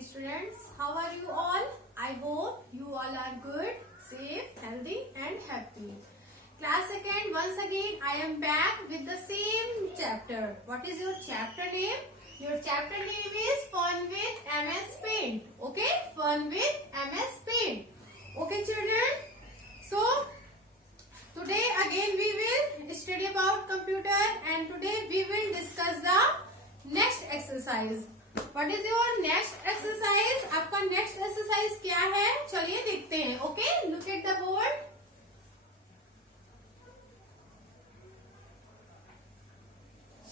students. How are you all? I hope you all are good, safe, healthy and happy. Class second, once again I am back with the same chapter. What is your chapter name? Your chapter name is Fun with MS Paint. Okay? Fun with MS Paint. Okay children? So, today again we will study about computer and today we will discuss the next exercise. What is your next exercise? आपका next exercise क्या है? चलिए देखते हैं. Okay? Look at the board.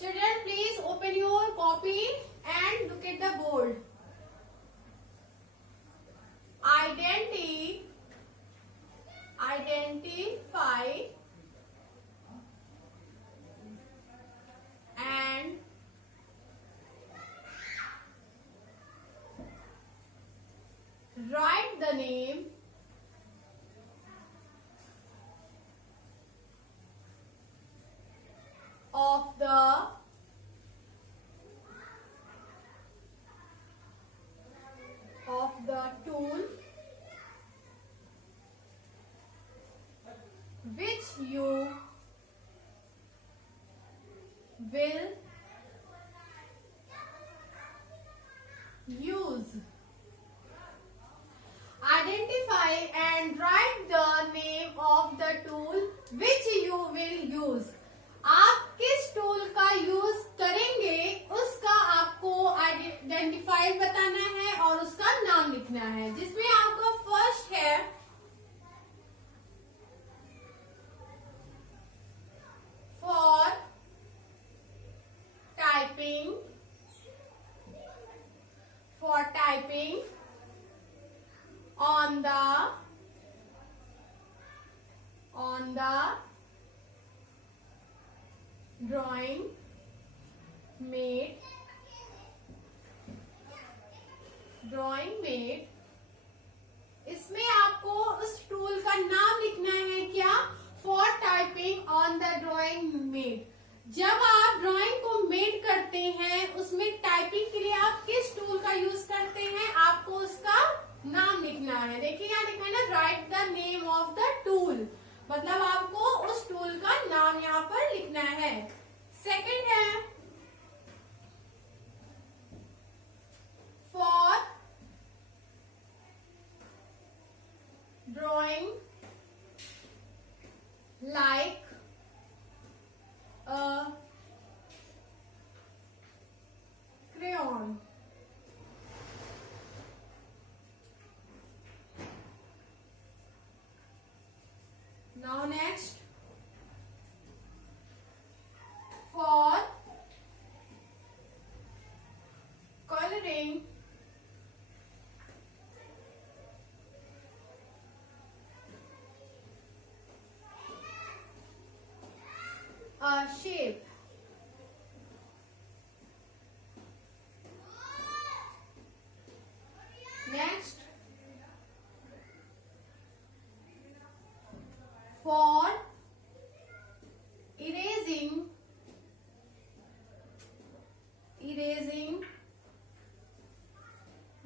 Children, please open your copy and look at the board. Identify and write the name of the tool which you will use. Identify and write the name of the tool which you will use. आप किस tool का use करेंगे उसका आपको identify बताना है और उसका नाम लिखना है, जिसमें आपका फर्स्ट है for typing on the drawing made. इसमें आपको उस टूल का नाम लिखना है क्या? For typing on the drawing made. जब आप ड्राइंग को मेड करते हैं उसमें टाइपिंग के लिए आप किस टूल का यूज करते हैं, आपको उसका नाम लिखना है. देखिए यहाँ लिखा है ना, right the name of the tool, मतलब आपको उस टूल का नाम यहाँ पर लिखना है. सेकंड है for drawing like a crayon. Now next, for coloring a shape. Next, for erasing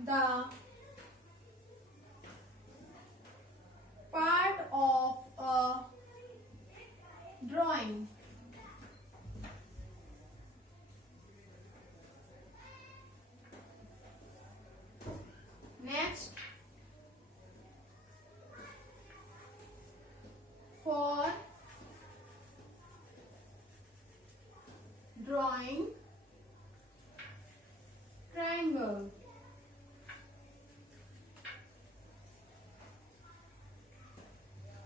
the part of a drawing. Next, for drawing triangle.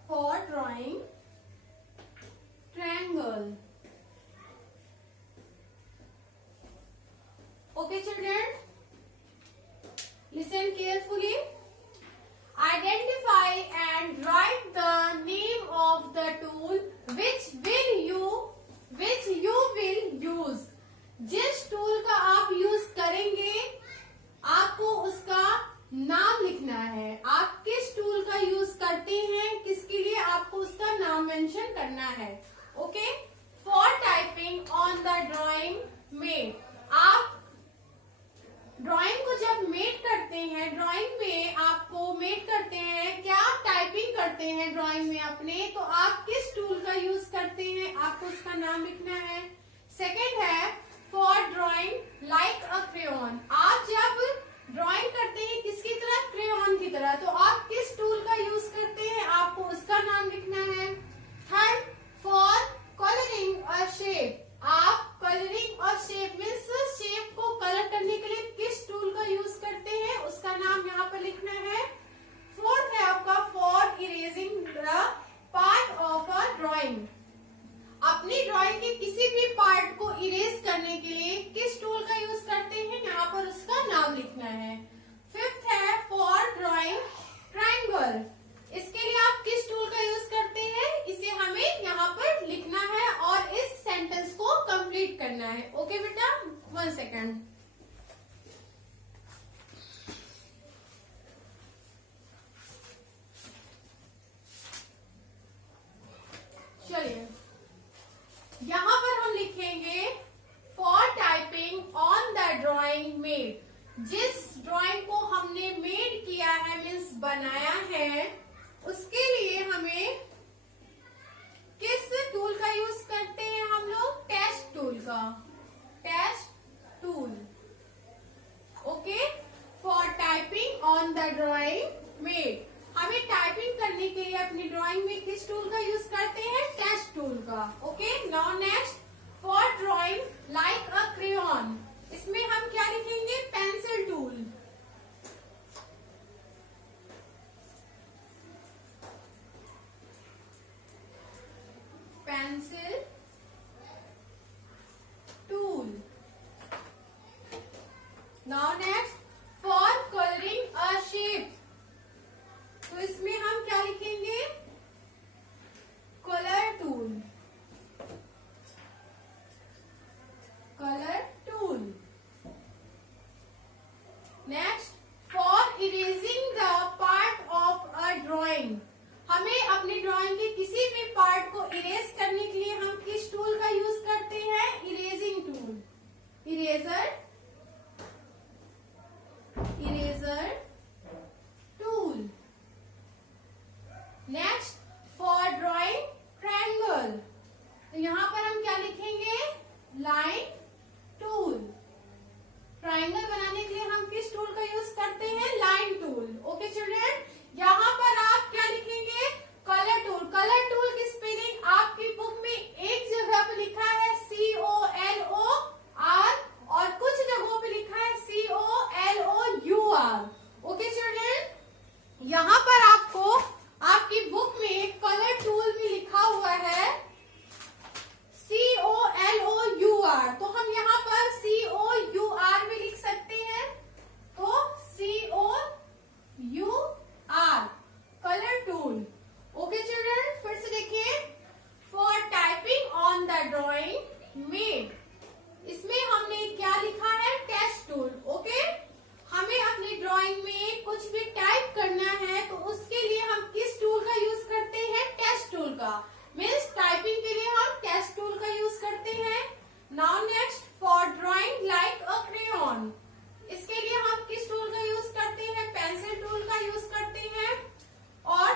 For drawing triangle. Okay children, listen carefully. Identify and write the name of the tool which you will use. जिस tool का आप use करेंगे आपको उसका नाम लिखना है. आप किस टूल का यूज करते हैं, किसके लिए, आपको उसका नाम मेंशन करना है. Okay? For typing on the drawing made. आप ड्राइंग को जब मेड करते हैं ड्राइंग में आपको मेक करते हैं, क्या टाइपिंग करते हैं ड्राइंग में अपने, तो आप किस टूल का यूज करते हैं, आपको उसका नाम लिखना है। सेकेंड है for drawing like a crayon, आप जब ड्राइंग करते हैं किसकी तरह, क्रेयॉन की तरह, तो आप किस टूल का यूज करते हैं, आपको उसका नाम लिखना है। Third for colouring a shape, आप कलरिंग और शेप मीन्स शेप को कलर करने के लिए किस टूल का यूज करते हैं, उसका नाम यहाँ पर लिखना है। फोर्थ है आपका for erasing the part of a drawing, अपनी ड्राइंग के किसी भी पार्ट को इरेज करने के लिए किस टूल का यूज करते हैं, यहाँ पर उसका नाम लिखना है। फिफ्थ है फॉर ड्राइंग ट्रायंगल, इसके लिए आप किस टूल का यूज करते हैं, इसे हमें यहाँ पर लिखना है और इस सेंटेंस को कंप्लीट करना है। ओके बेटा, 1 सेकेंड। चलिए यहाँ पर हम लिखेंगे for typing on the drawing made, जिस ड्राइंग को हमने मेड किया है मीन्स बनाया है, उसके लिए हमें किस टूल का यूज करते हैं हम लोग, टेस्ट टूल का, test tool. Okay, for typing on the drawing made, हमें टाइपिंग करने के लिए अपनी ड्राइंग में किस टूल का यूज करते हैं, टेस्ट टूल का। Okay, now next for drawing like a crayon, इसमें हम क्या लिखेंगे, pencil tool. Pencil tool. Now next for colouring a shape, तो इसमें हम क्या लिखेंगे, colour tool, colour tool. Next for erasing the part of a drawing, हमें अपनी ड्राइंग के किसी भी पार्ट को इरेज करने के लिए हम किस टूल का यूज करते हैं, erasing tool, eraser, eraser tool. Next for drawing triangle, तो यहाँ पर हम क्या लिखेंगे, लाइन टूल, ट्रायंगल बनाने के लिए हम किस टूल का यूज करते हैं, लाइन टूल। ओके चिल्ड्रन, यहाँ पर आप क्या लिखेंगे, कलर टूल। कलर टूल की स्पेलिंग आपकी बुक में एक जगह पर लिखा है COLOR और कुछ जगहों पे लिखा है COLOUR। ओके चिल्ड्रन, यहाँ पर आपको आपकी बुक में कलर टूल में लिखा हुआ है COLOUR, तो हम यहाँ पर COUR में लिख सकते हैं, तो COUR colour tool. Okay children, फिर से देखिए for typing on the drawing made, इसमें हमने क्या लिखा है, टेस्ट टूल। ओके, हमें अपनी ड्राइंग में कुछ भी टाइप करना है तो उसके लिए हम किस टूल का यूज करते हैं, टेस्ट टूल का, मीन्स टाइपिंग के लिए हम टेस्ट टूल का यूज करते हैं। Now next for drawing like a crayon, इसके लिए हम किस टूल का यूज करते हैं, पेंसिल टूल का यूज करते हैं। और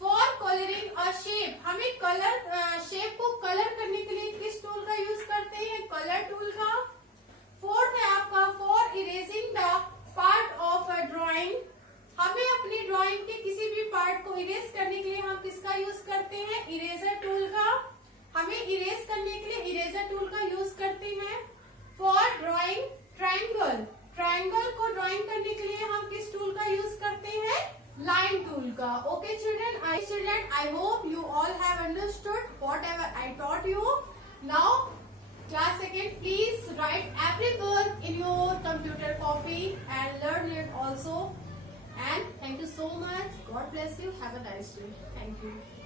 फॉर कलरिंग अ शेप, हमें कलर शेप को कलर करने के लिए किस टूल का यूज करते हैं, कलर टूल का। फोर्थ है आपका for erasing the part of a drawing, हमें अपनी ड्राइंग के किसी भी पार्ट को इरेज करने के लिए हम किसका यूज करते हैं, इरेजर टूल का, हमें इरेज करने के लिए इरेजर टूल का यूज करते हैं। फॉर ड्राइंग ट्रायंगल, ट्रायंगल को ड्राइंग करने के लिए हम किस टूल का यूज करते हैं, लाइन टूल का। Okay children, I hope you all have understood what ever I taught you. Now class second, please write every word in your computer copy and learn it also. And thank you so much. God bless you. Have a nice day. Thank you.